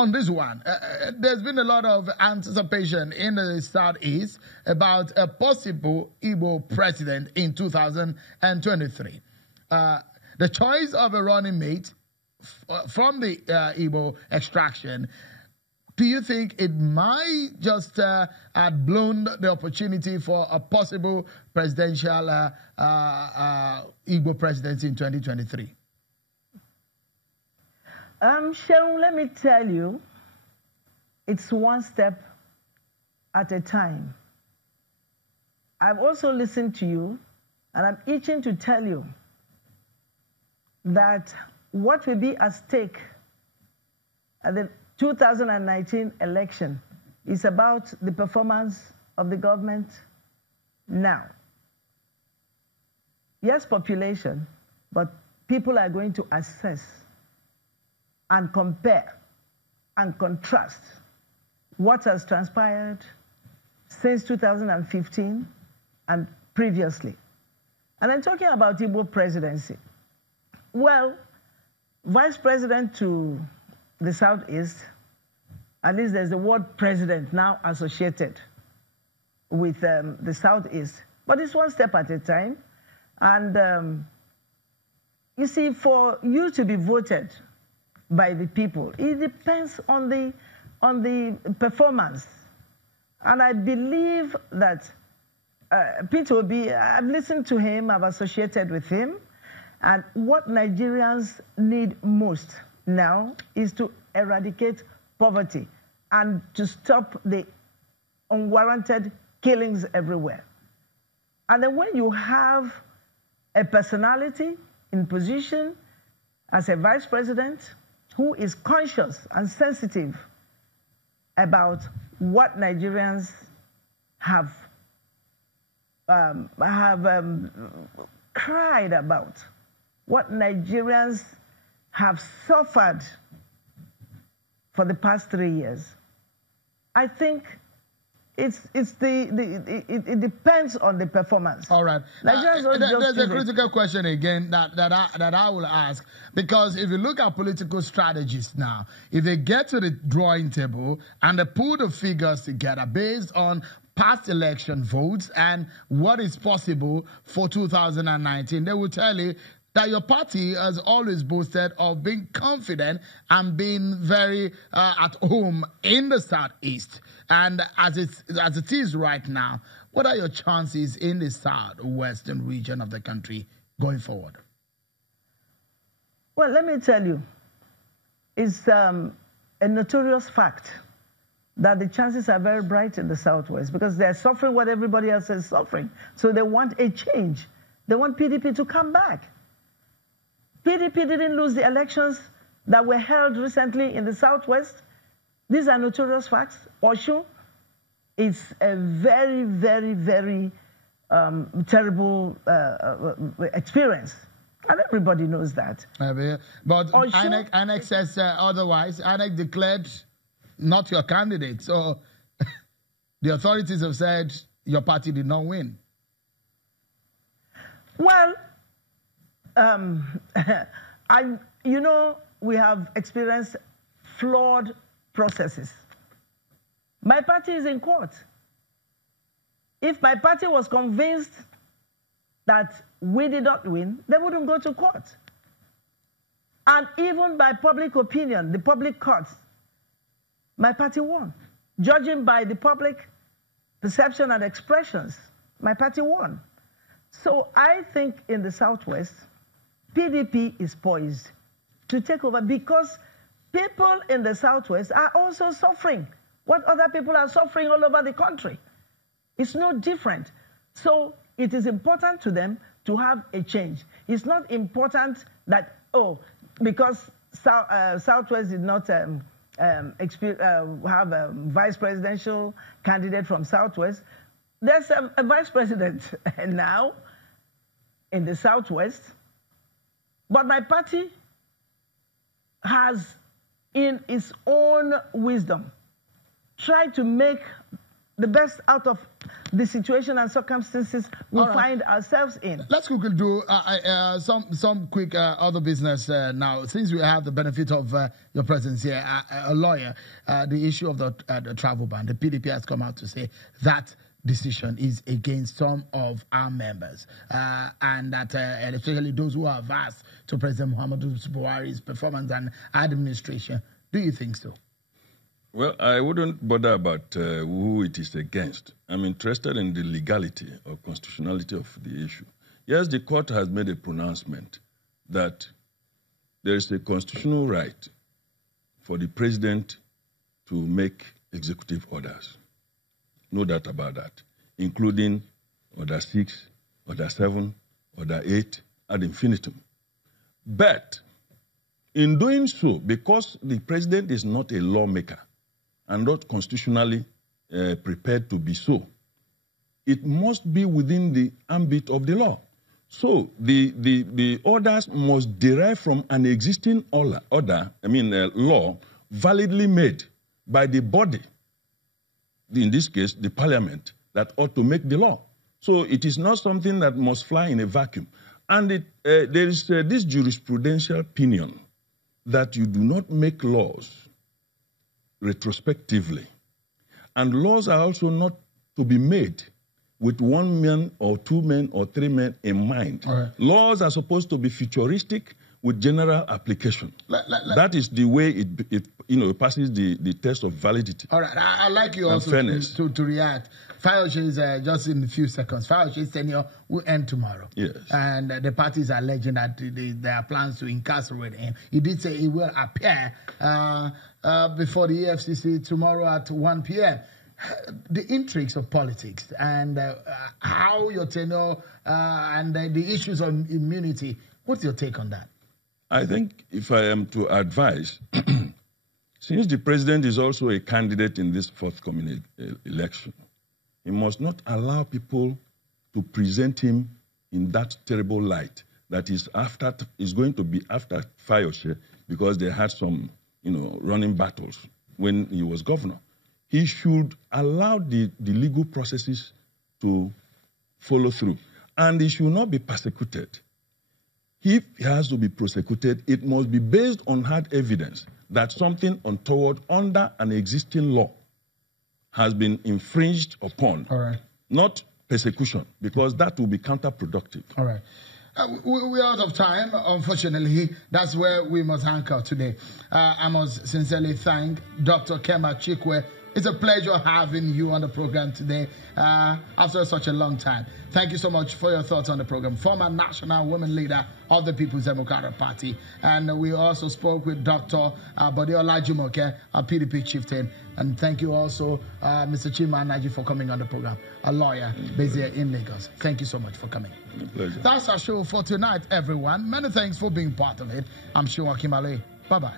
on this one, there's been a lot of anticipation in the Southeast about a possible Igbo president in 2023. The choice of a running mate from the Igbo extraction, do you think it might just have blown the opportunity for a possible presidential Igbo presidency in 2023? Sharon, let me tell you, it's one step at a time. I've also listened to you, and I'm itching to tell you that what will be at stake at the 2019 election is about the performance of the government now. Yes, population, but people are going to assess and compare and contrast what has transpired since 2015 and previously. And I'm talking about Igbo presidency. Well, vice president to the Southeast, at least there's the word president now associated with the Southeast. But it's one step at a time. And you see, for you to be voted by the people, it depends on the performance. And I believe that Pt.2, I've listened to him, I've associated with him, and what Nigerians need most now is to eradicate poverty and to stop the unwarranted killings everywhere. And then when you have a personality in position as a vice president who is conscious and sensitive about what Nigerians have cried about, what Nigerians have suffered for the past 3 years, I think it depends on the performance. All right. There's a critical question again that I will ask, because if you look at political strategists now, if they get to the drawing table and they pull the figures together based on past election votes and what is possible for 2019, they will tell you that your party has always boasted of being confident and being very at home in the Southeast. And as it is right now, what are your chances in the southwestern region of the country going forward? Well, let me tell you, it's a notorious fact that the chances are very bright in the Southwest because they're suffering what everybody else is suffering. So they want a change. They want PDP to come back. PDP didn't lose the elections that were held recently in the Southwest. These are notorious facts. Oshu is a very, very, very terrible experience. And everybody knows that. But INEC says otherwise. INEC declared not your candidate. So the authorities have said your party did not win. Well, we have experienced flawed processes. My party is in court. If my party was convinced that we did not win, they wouldn't go to court. And even by public opinion, the public courts, my party won. Judging by the public perception and expressions, my party won. So I think in the Southwest, PDP is poised to take over because people in the Southwest are also suffering what other people are suffering all over the country. It's no different. So it is important to them to have a change. It's not important that, because Southwest did not have a vice presidential candidate from Southwest, there's a vice president now in the Southwest. But my party has, in its own wisdom, tried to make the best out of the situation and circumstances we find ourselves in. Let's quickly do some quick other business now. Since we have the benefit of your presence here, a lawyer, the issue of the travel ban, the PDP has come out to say that decision is against some of our members, and that especially those who are averse to President Muhammadu Buhari's performance and administration. Do you think so? Well, I wouldn't bother about who it is against. I'm interested in the legality or constitutionality of the issue. Yes, the court has made a pronouncement that there is a constitutional right for the president to make executive orders. No doubt about that, including Order 6, Order 7, Order 8, ad infinitum. But in doing so, because the president is not a lawmaker, and not constitutionally prepared to be so, it must be within the ambit of the law. So the orders must derive from an existing law validly made by the body, in this case, the parliament, that ought to make the law. So it is not something that must fly in a vacuum. And there is this jurisprudential opinion that you do not make laws retrospectively. And laws are also not to be made with one man or two men or three men in mind. Laws are supposed to be futuristic with general application. That is the way it passes the test of validity. All right, I'd like you also to react. Fayose is just in a few seconds. Fayose's tenure will end tomorrow. Yes. And the parties are alleging that there are plans to incarcerate him. He did say he will appear before the EFCC tomorrow at 1 p.m. The intrigues of politics and how your tenure and the issues of immunity, what's your take on that? I think if I am to advise, since the president is also a candidate in this forthcoming election, he must not allow people to present him in that terrible light that is going to be after Fayose, because they had some, running battles when he was governor. He should allow the legal processes to follow through, and he should not be persecuted. If he has to be prosecuted, it must be based on hard evidence that something untoward under an existing law has been infringed upon. All right. Not persecution, because that will be counterproductive. All right. We're out of time, unfortunately. That's where we must anchor today. I must sincerely thank Dr. Kemba Chikwe. It's a pleasure having you on the program today after such a long time. Thank you so much for your thoughts on the program. Former National Women Leader of the People's Democratic Party. And we also spoke with Dr. Bode Olajumoke, a PDP chieftain. And thank you also, Mr. Chima Naji, for coming on the program, a lawyer based here in Lagos. Thank you so much for coming. My pleasure. That's our show for tonight, everyone. Many thanks for being part of it. I'm Shiwa Kimale. Bye-bye.